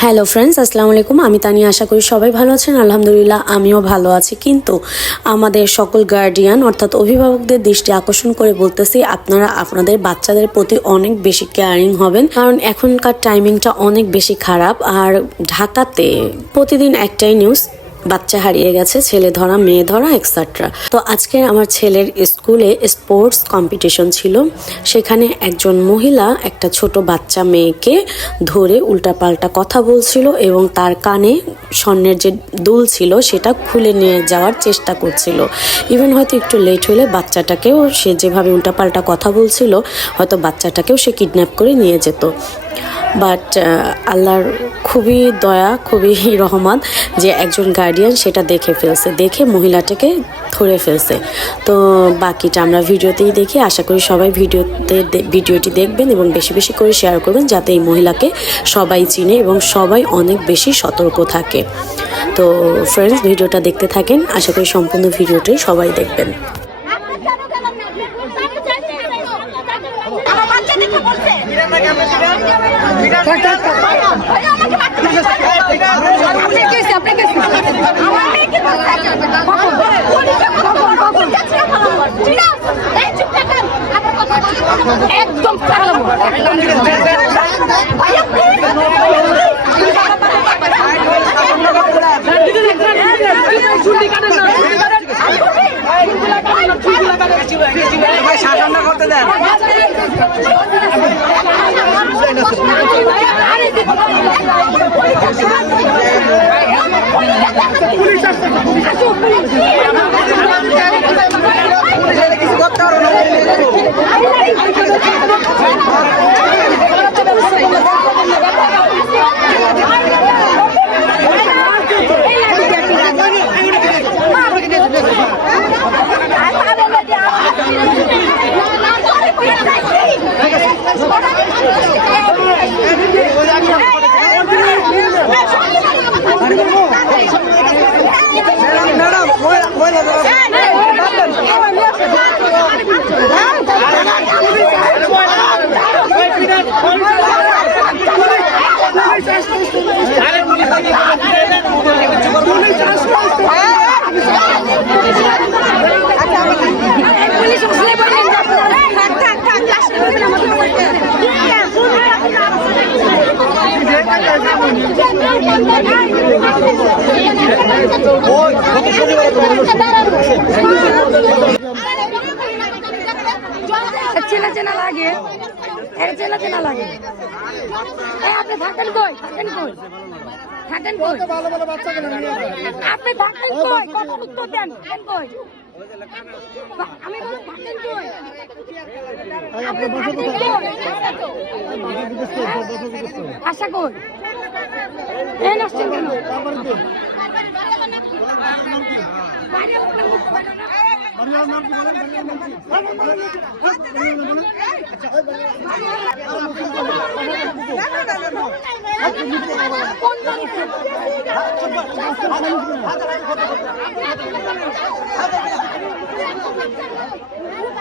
Hello friends আসসালামু আলাইকুম। আমি তানিয়া, আশা করি সবাই ভালো আছেন। আলহামদুলিল্লাহ, আমিও ভালো আছি। কিন্তু আমাদের সকল গার্ডিয়ান অর্থাৎ অভিভাবকদের দৃষ্টি আকর্ষণ করে বলতেছি, আপনারা, আপনাদের বাচ্চাদের প্রতি অনেক বেশি কেয়ারিং হবেন। কারণ এখনকার টাইমিংটা অনেক বেশি খারাপ। আর ঢাকাতে প্রতিদিন একটাই নিউজ বাচ্চা হারিয়ে গেছে, ছেলে ধরা, মেয়ে ধরা এক্সেট্রা তো আজকে আমার ছেলের স্কুলে স্পোর্টস কম্পিটিশন ছিল। সেখানে একজন মহিলা একটা ছোট বাচ্চা মেয়েকে ধরে উল্টাপাল্টা কথা বলছিল এবং তার কানে স্বর্ণের যে দুল ছিল সেটা খুলে নিয়ে যাওয়ার চেষ্টা করছিল। ইভেন হয়তো একটু লেট হলে বাচ্চাটাকেও সে যেভাবে উল্টাপাল্টা কথা বলছিল, হয়তো বাচ্চাটাকেও সে কিডন্যাপ করে নিয়ে যেত। বাট আল্লাহর খুবই দয়া, খুবই রহমান যে একজন গার্ডিয়ান সেটা দেখে ফেলছে, দেখে মহিলাটাকে ধরে ফেলছে। তো বাকিটা আমরা ভিডিওতেই দেখি। আশা করি সবাই ভিডিওতে ভিডিওটি দেখবেন এবং বেশি বেশি করে শেয়ার করবেন যাতে এই মহিলাকে সবাই চিনে এবং সবাই অনেক বেশি সতর্ক থাকে। তো ফ্রেন্ডস ভিডিওটা দেখতে থাকেন। আশা করি সম্পূর্ণ ভিডিওটি সবাই দেখবেন আমার বাচ্চা দেখে বলছে আপনি কেসে আপনি কেসে আমার মেয়েকে বলছে একদম ভাইয়া চেনা চেনা লাগে। চেনা চেনা লাগে। আপনি থাকেন থাকেন কই? থাকেন কই? থাকেন কই? কথা উত্তর দেন? থাকেন কই? আমি আশা কই? বাইরে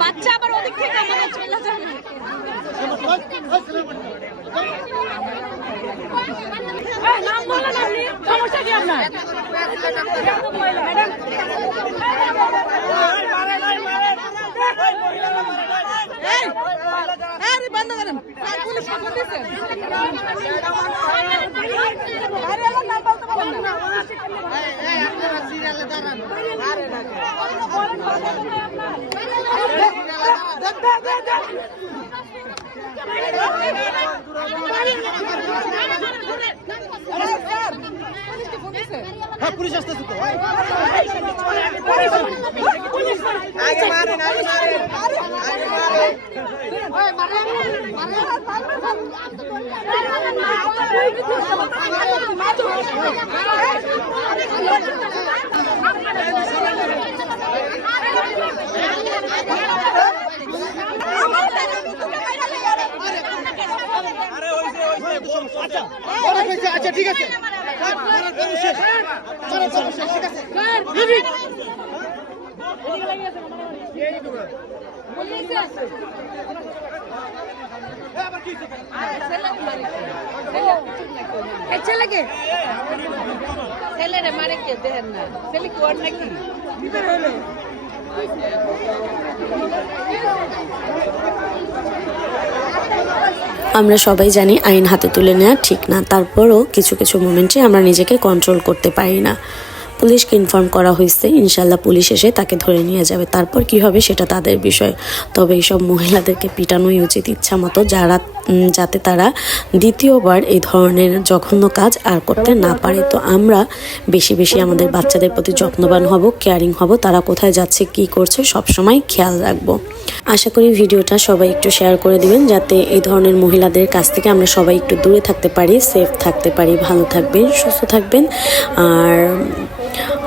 বাচ্চা আবার ওদিক থেকে আমাদের চলে যাবে নাম বলেন আপনি সমস্যা কি আপনার? ম্যাডাম হ্যাঁ পুলিশ আসতেছে তো আগে মারেন আগে মারেন আগে মারেন মারেন মারেন আচ্ছা ঠিক আছে। ছেলেরে মারে কে দেখেন না ছেলে কি ওর নাকি আমরা সবাই জানি আইন হাতে তুলে নেওয়া ঠিক না, তারপরও কিছু কিছু মোমেন্টে আমরা নিজেকে কন্ট্রোল করতে পারি না। পুলিশকে ইনফর্ম করা হয়েছে ইনশাল্লাহ পুলিশ এসে তাকে ধরে নিয়ে যাবে। তারপর কি হবে সেটা তাদের বিষয়। তবে এইসব মহিলাদেরকে পিটানোই উচিত ইচ্ছা মতো যারা যাতে তারা দ্বিতীয়বার এই ধরনের জঘন্য কাজ আর করতে না পারে। তো আমরা বেশি বেশি আমাদের বাচ্চাদের প্রতি যত্নবান হব কেয়ারিং হব, তারা কোথায় যাচ্ছে, কি করছে, সব সময় খেয়াল রাখব। আশা করি ভিডিওটা সবাই একটু শেয়ার করে দিবেন, যাতে এই ধরনের মহিলাদের কাছ থেকে আমরা সবাই একটু দূরে থাকতে পারি সেফ থাকতে পারি, ভালো থাকবেন, সুস্থ থাকবেন। আর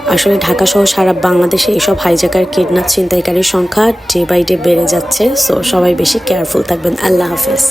আসলে ঢাকা সহ সারা বাংলাদেশে এসব হাইজাকার কিডন্যাপ ছিনতাইকারীর সংখ্যা ডে বাই ডে বেড়ে যাচ্ছে। সো সবাই বেশি কেয়ারফুল থাকবেন। আল্লাহ হাফেজ।